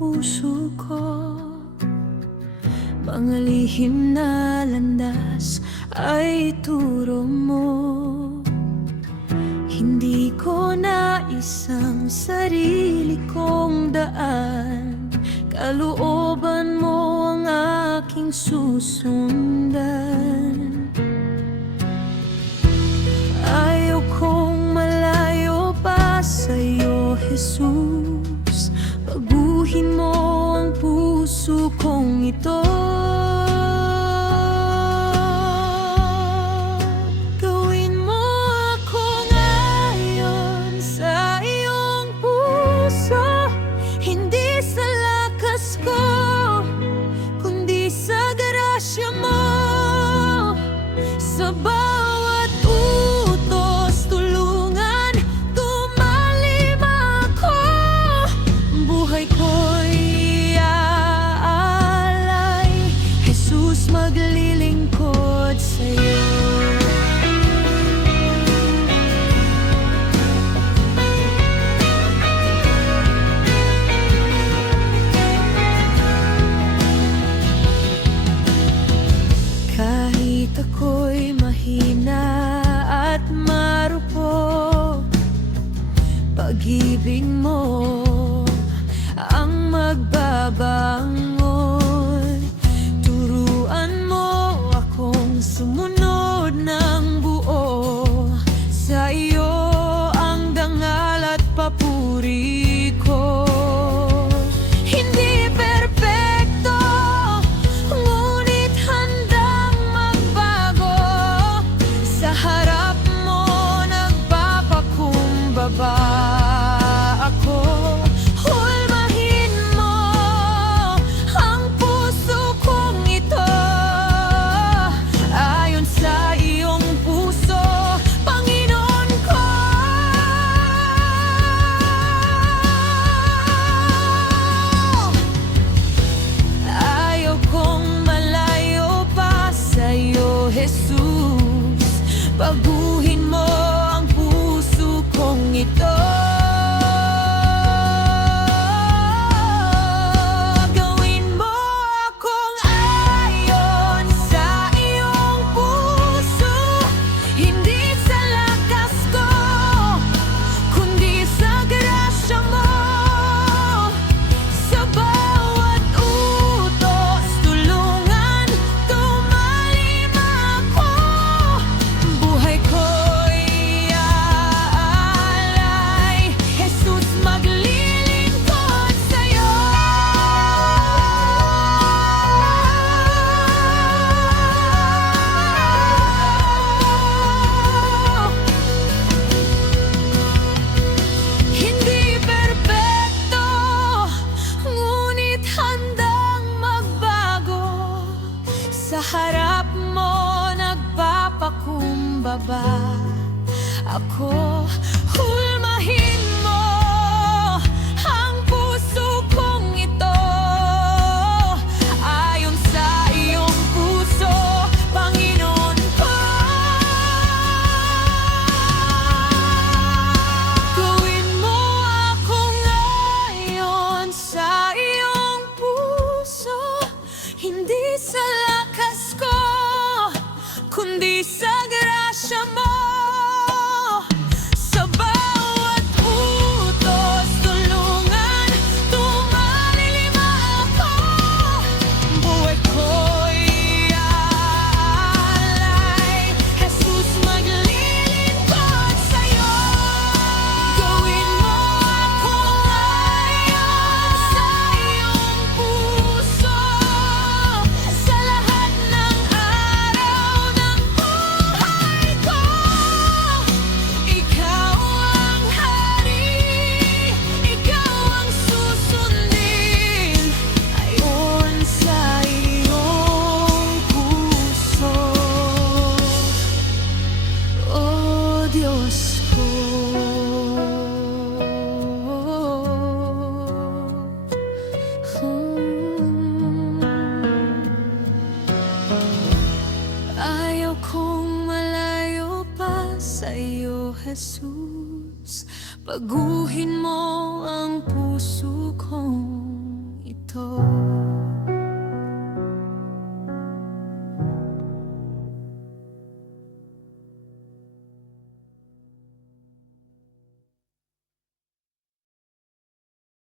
puso ko. Mga lihim na landas ay turo mo. Hindi ko naisang sarili kong daan, kalooban mo ang aking susundan. Ayaw kong malayo pa sa'yo, Jesus. Baguhin mo ang puso kong ito. Gawin mo akong ayon sa iyong puso, hindi sa lakas ko, kundi sa grasya mo. Sa bawat utos, tulungan, tumalim ako. Buhay ko'y aalay, Jesus, maglilingkod sa'yo. Kahit ako'y mahina at marupok, pag-ibig mo ang magbabangon. Turuan mo akong sumunod ng buo. Sa iyo ang dangal at papuri ko. Hindi perpekto, ngunit handang magbago. Sa harap mo nagpapakumbaba ako. Hulmahin mo ang puso kong ito, ayon sa iyong puso, Panginoon ko. Ayaw kong malayo pa sa'yo, Jesus. Baguhin mo ang puso kong ito. Gawin mo akong ayon sa iyong puso, hindi sa lakas ko, kundi sa grasya mo. Sa bawat utos, tulungan, tumalim ako. Buhay ko'y aalay, Jesus, maglilingkod sa'yo. Hindi perpekto, ngunit handang magbago. Sa harap mo nagpapakumbaba ako. Hulmahin mo ang puso kong ito, ayon sa iyong puso, Panginoon ko. Gawin mo akong ayon sa iyong puso, hindi sa lakas ko, kundi sa grasya mo. Sa bawat utos, tulungan, tumalim ako. Buhay ko'y aalay, Jesus, maglilingkod sa'yo. Gawin mo akong ayon sa iyong puso, sa lahat ng araw ng buhay ko. Ikaw ang hari, ikaw ang susundin, ayon sa iyong puso. O Diyos ko. Ayaw kong malayo pa sa'yo, Jesus. Baguhin mo ang puso kong ito.